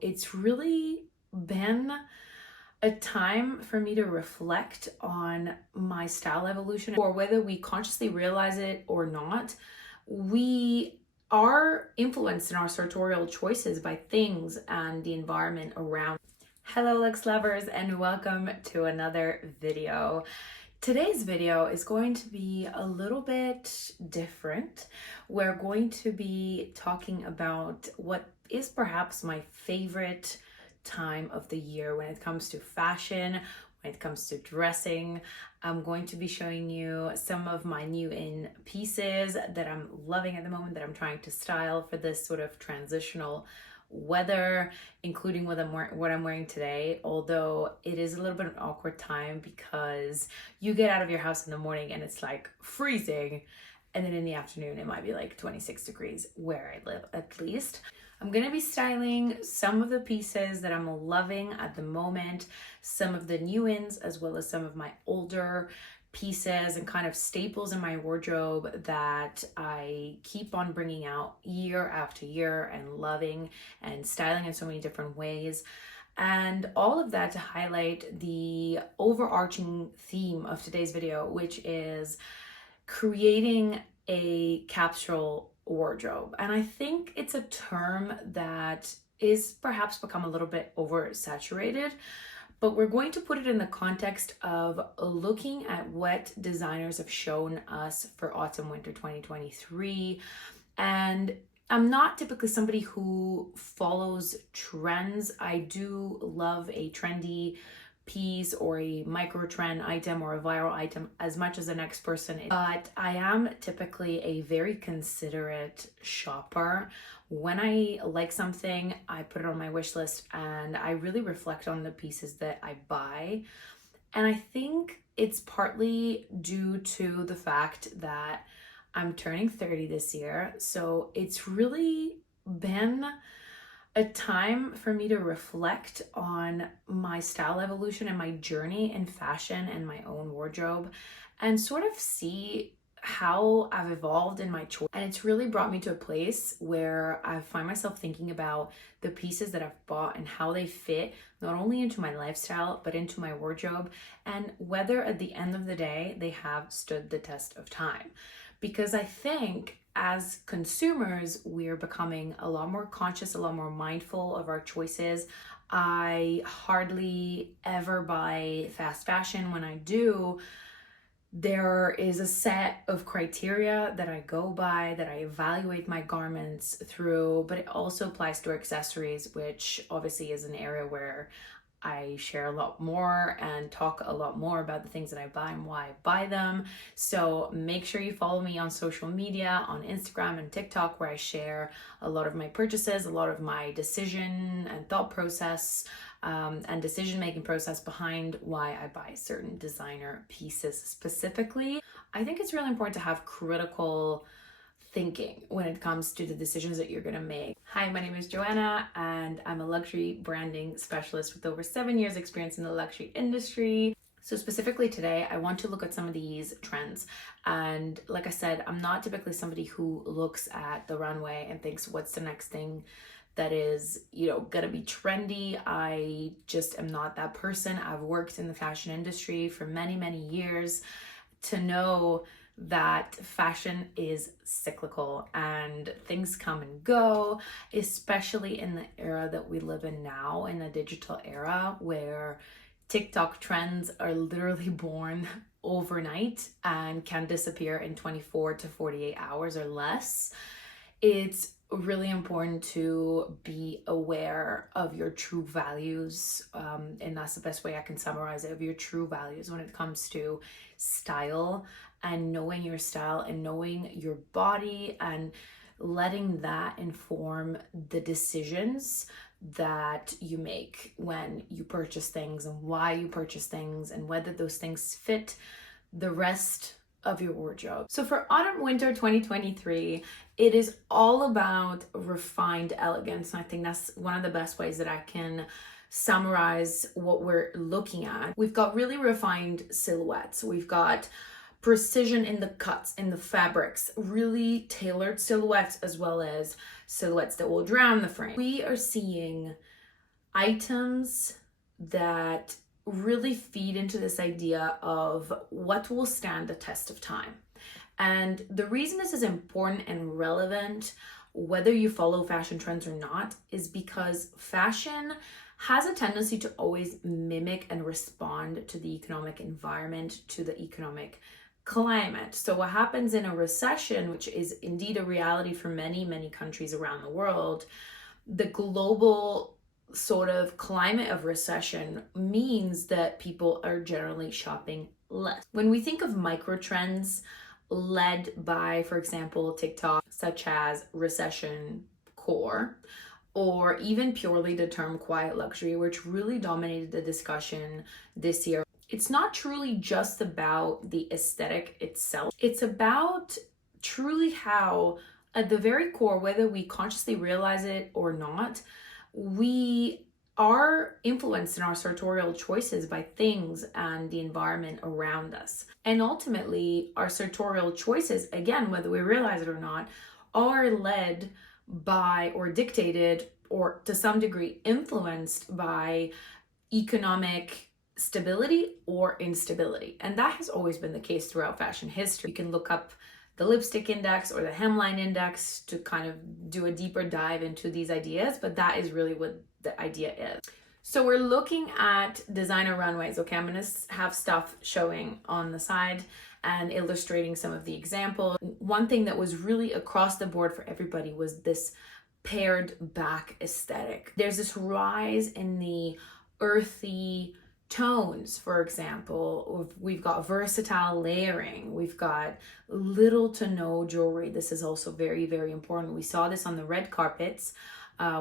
it's really been a time for me to reflect on my style evolution, or whether we consciously realize it or not. We are influenced in our sartorial choices by things and the environment around. Hello Luxe lovers, and welcome to another video. Today's video is going to be a little bit different. We're going to be talking about what is perhaps my favorite time of the year when it comes to fashion, when it comes to dressing. I'm going to be showing you some of my new in pieces that I'm loving at the moment, that I'm trying to style for this sort of transitional weather, including what I'm wearing today, although it is a little bit of an awkward time because you get out of your house in the morning and it's like freezing, and then in the afternoon it might be like 26 degrees where I live, at least. I'm going to be styling some of the pieces that I'm loving at the moment, some of the new ins, as well as some of my older pieces and kind of staples in my wardrobe that I keep on bringing out year after year and loving and styling in so many different ways. And all of that to highlight the overarching theme of today's video, which is creating a capsule wardrobe. And I think it's a term that is perhaps become a little bit oversaturated, but we're going to put it in the context of looking at what designers have shown us for autumn winter 2023. And I'm not typically somebody who follows trends. I do love a trendy piece or a micro trend item or a viral item as much as the next person is. But I am typically a very considerate shopper. When I like something, I put it on my wish list and I really reflect on the pieces that I buy. And I think it's partly due to the fact that I'm turning 30 this year. So it's really been a time for me to reflect on my style evolution and my journey in fashion and my own wardrobe, and sort of see how I've evolved in my choice. And it's really brought me to a place where I find myself thinking about the pieces that I've bought and how they fit not only into my lifestyle but into my wardrobe, and whether at the end of the day they have stood the test of time. Because I think as consumers, we're becoming a lot more conscious, a lot more mindful of our choices. I hardly ever buy fast fashion. When I do, there is a set of criteria that I go by, that I evaluate my garments through, but it also applies to accessories, which obviously is an area where I share a lot more and talk a lot more about the things that I buy and why I buy them. So make sure you follow me on social media, on Instagram and TikTok, where I share a lot of my purchases, a lot of my decision and thought process and decision-making process behind why I buy certain designer pieces specifically. I think it's really important to have critical thinking when it comes to the decisions that you're going to make. Hi, my name is Joanna and I'm a luxury branding specialist with over 7 years experience in the luxury industry. So specifically today, I want to look at some of these trends. And like I said, I'm not typically somebody who looks at the runway and thinks, what's the next thing that is, gonna be trendy. I just am not that person. I've worked in the fashion industry for many, many years to know that fashion is cyclical and things come and go, especially in the era that we live in now, in the digital era where TikTok trends are literally born overnight and can disappear in 24 to 48 hours or less. It's really important to be aware of your true values, and that's the best way I can summarize it, of your true values when it comes to style, and knowing your style and knowing your body and letting that inform the decisions that you make when you purchase things and why you purchase things and whether those things fit the rest of your wardrobe. So for autumn winter 2023, it is all about refined elegance. And I think that's one of the best ways that I can summarize what we're looking at. We've got really refined silhouettes. We've got precision in the cuts, in the fabrics, really tailored silhouettes, as well as silhouettes that will drown the frame. We are seeing items that really feed into this idea of what will stand the test of time. And the reason this is important and relevant, whether you follow fashion trends or not, is because fashion has a tendency to always mimic and respond to the economic environment, to the economic climate. So what happens in a recession, which is indeed a reality for many, many countries around the world, the global sort of climate of recession means that people are generally shopping less. When we think of micro trends led by, for example, TikTok, such as recession core, or even purely the term quiet luxury, which really dominated the discussion this year, it's not truly just about the aesthetic itself. It's about truly how, at the very core, whether we consciously realize it or not, we are influenced in our sartorial choices by things and the environment around us. And ultimately, our sartorial choices, again, whether we realize it or not, are led by or dictated or to some degree influenced by economic stability or instability. And that has always been the case throughout fashion history. You can look up the lipstick index or the hemline index to kind of do a deeper dive into these ideas, but that is really what the idea is. So we're looking at designer runways. Okay, I'm gonna have stuff showing on the side and illustrating some of the examples. One thing that was really across the board for everybody was this pared back aesthetic. There's this rise in the earthy tones, for example. We've got versatile layering, we've got little to no jewelry. This is also very, very important. We saw this on the red carpets,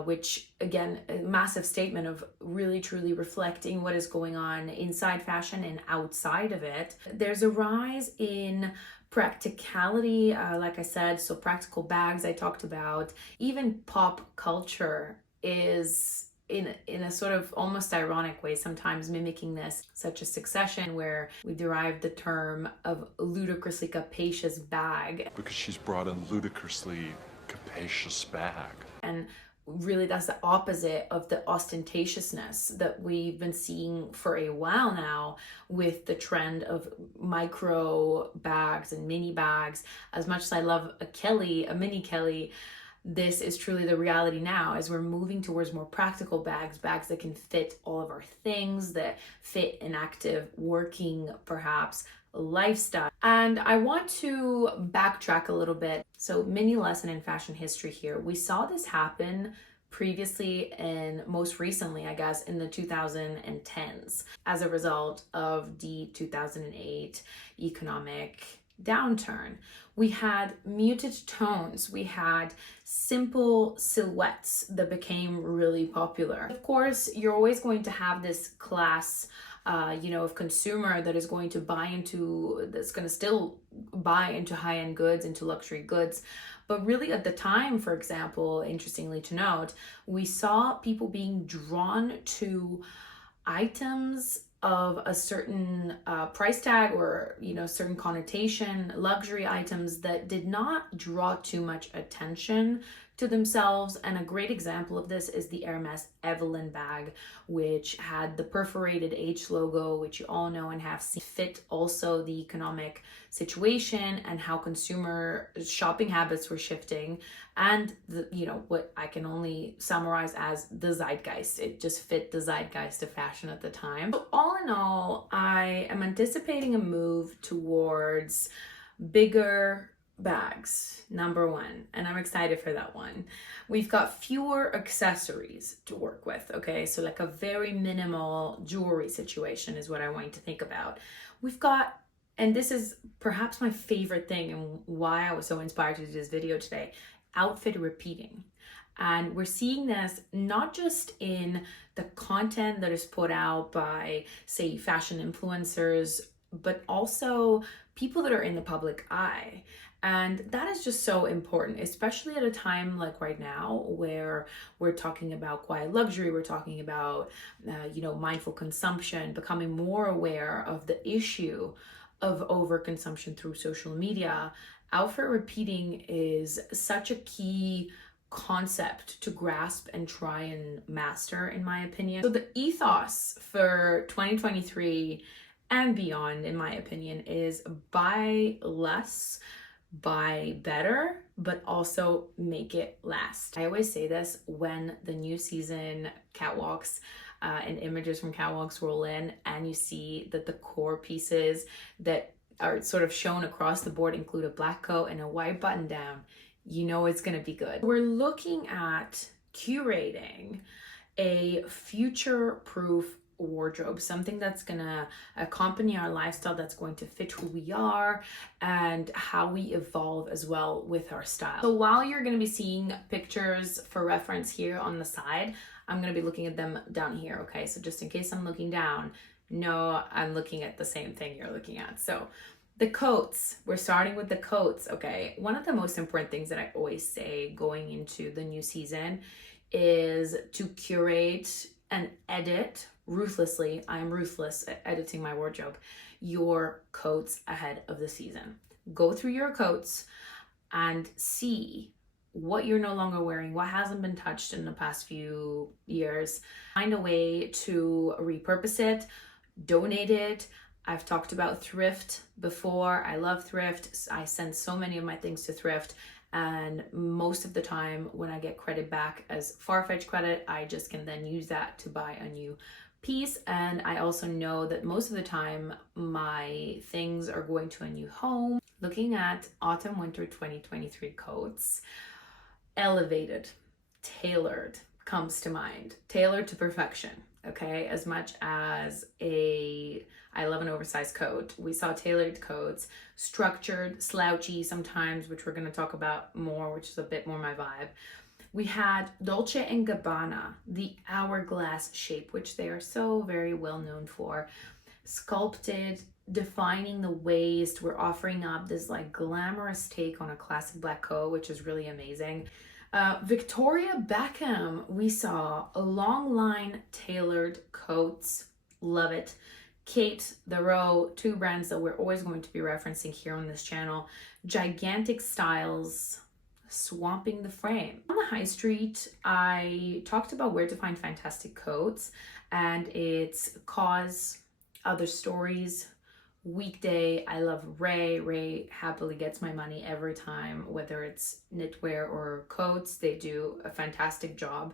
which again, a massive statement of really truly reflecting what is going on inside fashion and outside of it. There's a rise in practicality, like I said, so practical bags I talked about. Even pop culture is in a sort of almost ironic way sometimes mimicking this, such as Succession, where we derived the term of ludicrously capacious bag. Because she's brought a ludicrously capacious bag. And really that's the opposite of the ostentatiousness that we've been seeing for a while now with the trend of micro bags and mini bags. As much as I love a mini Kelly, this is truly the reality now as we're moving towards more practical bags that can fit all of our things, that fit an active working, perhaps, lifestyle. And I want to backtrack a little bit. So mini lesson in fashion history here. We saw this happen previously and most recently, I guess, in the 2010s as a result of the 2008 economic downturn. We had muted tones, we had simple silhouettes that became really popular. Of course, you're always going to have this class of consumer that is going to that's going to still buy into high-end goods, into luxury goods. But really at the time, for example, interestingly to note, we saw people being drawn to items of a certain price tag or certain connotation, luxury items that did not draw too much attention to themselves. And a great example of this is the Hermes Evelyn bag, which had the perforated H logo, which you all know and have seen, fit also the economic situation and how consumer shopping habits were shifting, and what I can only summarize as the zeitgeist. It just fit the zeitgeist of fashion at the time. So all in all, I am anticipating a move towards bigger bags, number one, and I'm excited for that one. We've got fewer accessories to work with, okay? So like a very minimal jewelry situation is what I want you to think about. We've got, and this is perhaps my favorite thing and why I was so inspired to do this video today, outfit repeating. And we're seeing this not just in the content that is put out by, say, fashion influencers, but also people that are in the public eye. And that is just so important, especially at a time like right now where we're talking about quiet luxury, we're talking about, mindful consumption, becoming more aware of the issue of overconsumption through social media. Outfit repeating is such a key concept to grasp and try and master, in my opinion. So the ethos for 2023 and beyond, in my opinion, is buy less, buy better, but also make it last. I always say this when the new season catwalks and images from catwalks roll in, and you see that the core pieces that are sort of shown across the board include a black coat and a white button down, you know it's going to be good. We're looking at curating a future-proof wardrobe, something that's going to accompany our lifestyle, that's going to fit who we are and how we evolve as well with our style. So while you're going to be seeing pictures for reference here on the side, I'm going to be looking at them down here, okay? So just in case I'm looking down, no, I'm looking at the same thing you're looking at. So the coats, we're starting with the coats, okay? One of the most important things that I always say going into the new season is to curate and edit ruthlessly. I am ruthless at editing my wardrobe, your coats ahead of the season. Go through your coats and see what you're no longer wearing, what hasn't been touched in the past few years. Find a way to repurpose it, donate it. I've talked about thrift before. I love thrift. I send so many of my things to thrift, and most of the time when I get credit back as far-fetched credit, I just can then use that to buy a new piece. And I also know that most of the time my things are going to a new home. Looking at autumn winter 2023 coats, elevated, tailored comes to mind. Tailored to perfection, okay? As much as I love an oversized coat, we saw tailored coats, structured, slouchy sometimes, which we're going to talk about more, which is a bit more my vibe. We had Dolce & Gabbana, the hourglass shape, which they are so very well known for. Sculpted, defining the waist. We're offering up this like glamorous take on a classic black coat, which is really amazing. Victoria Beckham, we saw a long line tailored coats. Love it. Kate, The Row, two brands that we're always going to be referencing here on this channel. Gigantic styles, swamping the frame. On the high street, I talked about where to find fantastic coats, and it's Cause, Other Stories, Weekday. I love Ray. Ray happily gets my money every time, whether it's knitwear or coats. They do a fantastic job.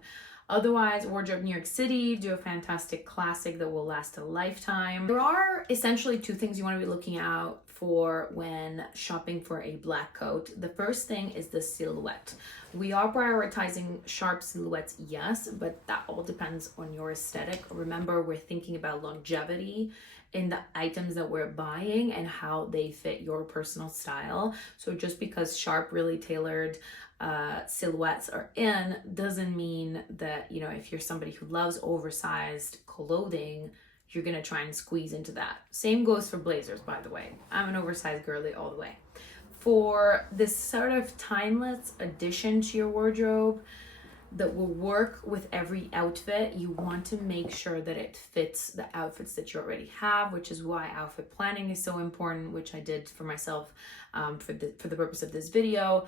Otherwise, Wardrobe New York City do a fantastic classic that will last a lifetime. There are essentially two things you want to be looking out for when shopping for a black coat. The first thing is the silhouette. We are prioritizing sharp silhouettes, yes, but that all depends on your aesthetic. Remember, we're thinking about longevity in the items that we're buying and how they fit your personal style. So just because sharp, really tailored silhouettes are in doesn't mean that, you know, if you're somebody who loves oversized clothing, you're gonna try and squeeze into that. Same goes for blazers, by the way. I'm an oversized girly all the way. For this sort of timeless addition to your wardrobe that will work with every outfit, you want to make sure that it fits the outfits that you already have, which is why outfit planning is so important, which I did for myself for the purpose of this video.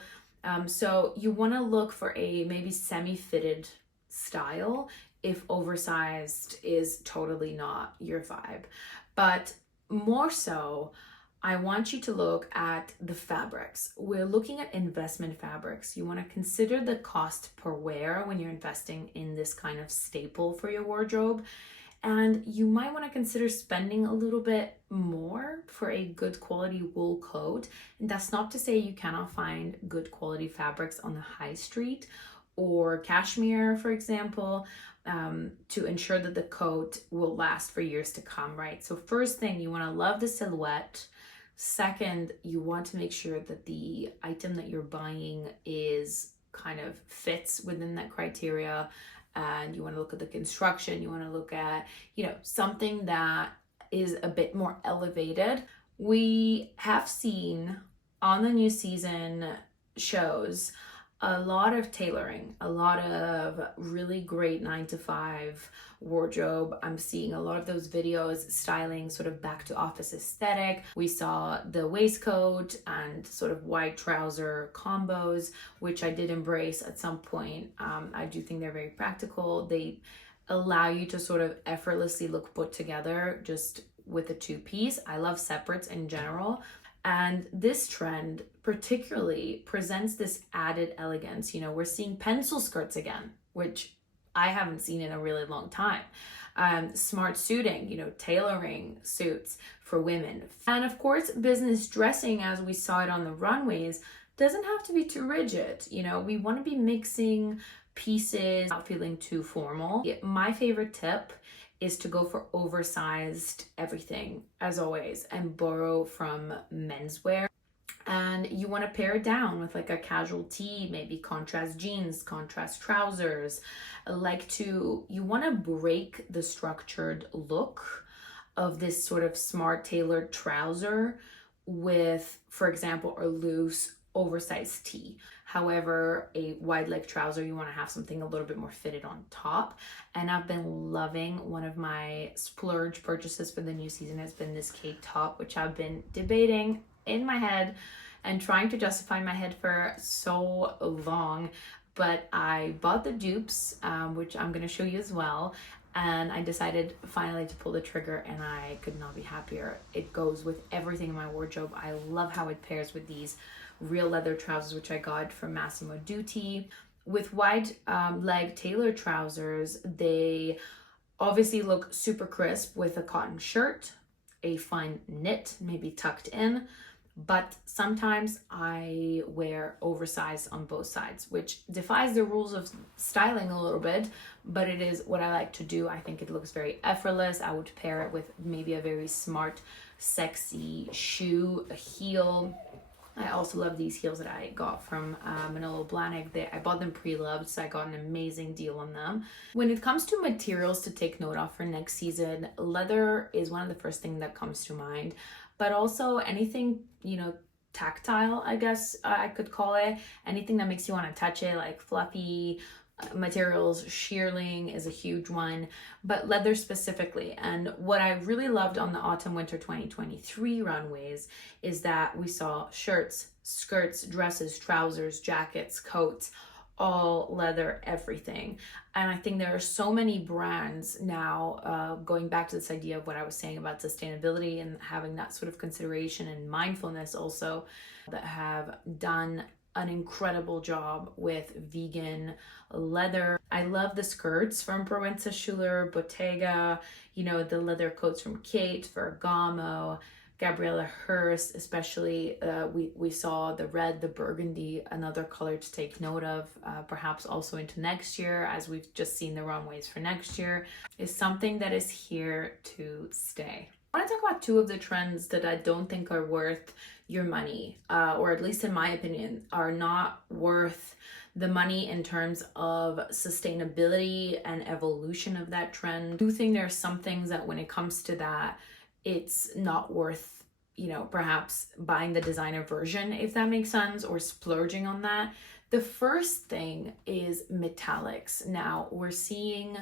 So you want to look for a maybe semi-fitted style if oversized is totally not your vibe. But more so, I want you to look at the fabrics. We're looking at investment fabrics. You want to consider the cost per wear when you're investing in this kind of staple for your wardrobe. And you might want to consider spending a little bit more for a good quality wool coat. And that's not to say you cannot find good quality fabrics on the high street or cashmere, for example, to ensure that the coat will last for years to come, right? So first thing, you want to love the silhouette. Second, you want to make sure that the item that you're buying is kind of fits within that criteria. And you want to look at the construction. You want to look at, you know, something that is a bit more elevated. We have seen on the new season shows a lot of tailoring, a lot of really great 9 to 5 wardrobe. I'm seeing a lot of those videos styling sort of back to office aesthetic. We saw the waistcoat and sort of wide trouser combos, which I did embrace at some point. I do think they're very practical. They allow you to sort of effortlessly look put together just with a two-piece. I love separates in general. And this trend particularly presents this added elegance. You know, we're seeing pencil skirts again, which I haven't seen in a really long time. Smart suiting, you know, tailoring suits for women. And of course, business dressing, as we saw it on the runways, doesn't have to be too rigid. You know, we want to be mixing pieces without feeling too formal. My favorite tip is to go for oversized everything, as always, and borrow from menswear. And you want to pair it down with like a casual tee, maybe contrast jeans, contrast trousers. You want to break the structured look of this sort of smart tailored trouser with, for example, a loose oversized tee. However, a wide leg trouser, you want to have something a little bit more fitted on top. And I've been loving, one of my splurge purchases for the new season has been this Kate top, which I've been debating in my head and trying to justify in my head for so long. But I bought the dupes, which I'm going to show you as well. And I decided finally to pull the trigger, and I could not be happier. It goes with everything in my wardrobe. I love how it pairs with these real leather trousers, which I got from Massimo Dutti. With wide leg tailored trousers, they obviously look super crisp with a cotton shirt, a fine knit, maybe tucked in. But sometimes I wear oversized on both sides, which defies the rules of styling a little bit, but it is what I like to do. I think it looks very effortless. I would pair it with maybe a very smart, sexy shoe, a heel. I also love these heels that I got from Manolo Blahnik. I bought them pre-loved, so I got an amazing deal on them. When it comes to materials to take note of for next season, leather is one of the first things that comes to mind, but also anything, you know, tactile, I guess I could call it. Anything that makes you want to touch it, like fluffy materials. Shearling is a huge one, but leather specifically. And what I really loved on the autumn winter 2023 runways is that we saw shirts, skirts, dresses, trousers, jackets, coats, all leather, everything. And I think there are so many brands now, going back to this idea of what I was saying about sustainability and having that sort of consideration and mindfulness also, that have done an incredible job with vegan leather. I love the skirts from Proenza Schuler, Bottega, you know, the leather coats from Kate, Ferragamo, Gabriela Hearst, especially we saw the red, the burgundy, another color to take note of, perhaps also into next year, as we've just seen the runways for next year, is something that is here to stay. I want to talk about two of the trends that I don't think are worth your money, or at least in my opinion, are not worth the money in terms of sustainability and evolution of that trend. I do think there are some things that when it comes to that, it's not worth, you know, perhaps buying the designer version, if that makes sense, or splurging on that. The first thing is metallics. Now we're seeing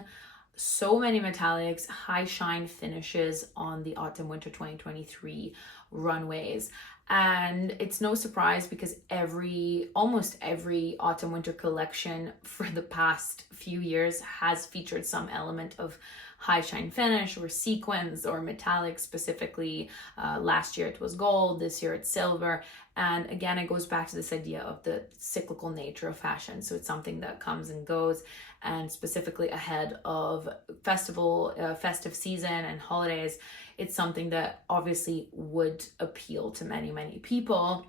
so many metallics, high shine finishes on the autumn winter 2023 runways. And it's no surprise because almost every autumn winter collection for the past few years has featured some element of high shine finish or sequins or metallic specifically. Last year it was gold, this year it's silver. And again, it goes back to this idea of the cyclical nature of fashion. So it's something that comes and goes, and specifically ahead of festive season and holidays, it's something that obviously would appeal to many, many people.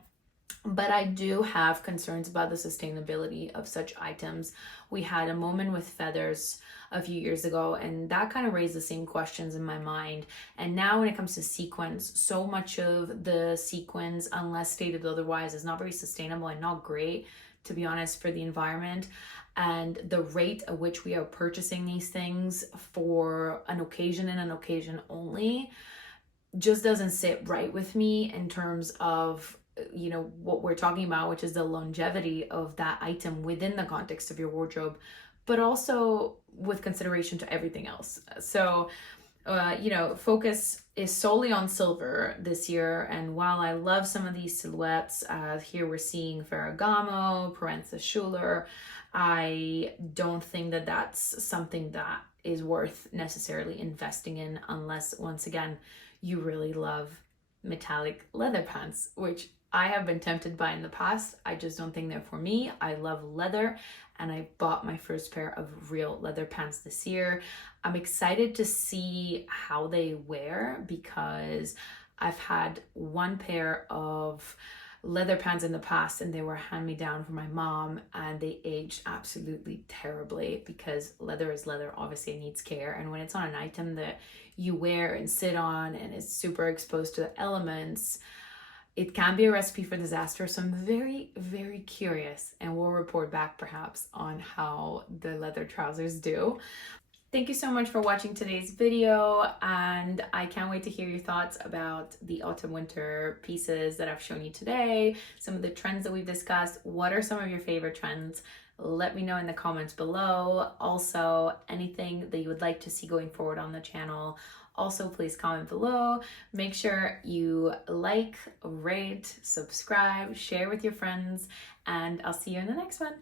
But I do have concerns about the sustainability of such items. We had a moment with feathers a few years ago, and that kind of raised the same questions in my mind. And now when it comes to sequins, so much of the sequins, unless stated otherwise, is not very sustainable and not great, to be honest, for the environment. And the rate at which we are purchasing these things for an occasion and an occasion only just doesn't sit right with me in terms of what we're talking about, which is the longevity of that item within the context of your wardrobe, but also with consideration to everything else. So focus is solely on silver this year. And while I love some of these silhouettes, here we're seeing Ferragamo, Proenza Schuler, I don't think that that's something that is worth necessarily investing in unless, once again, you really love metallic leather pants, which I have been tempted by in the past. I just don't think they're for me. I love leather, and I bought my first pair of real leather pants this year. I'm excited to see how they wear because I've had one pair of leather pants in the past and they were hand-me-down from my mom, and they aged absolutely terribly because leather is leather. Obviously it needs care, and when it's on an item that you wear and sit on and is super exposed to the elements, it can be a recipe for disaster. So I'm very, very curious, and we'll report back perhaps on how the leather trousers do. Thank you so much for watching today's video, and I can't wait to hear your thoughts about the autumn winter pieces that I've shown you today, some of the trends that we've discussed. What are some of your favorite trends? Let me know in the comments below. Also, anything that you would like to see going forward on the channel, also please comment below. Make sure you like, rate, subscribe, share with your friends, and I'll see you in the next one.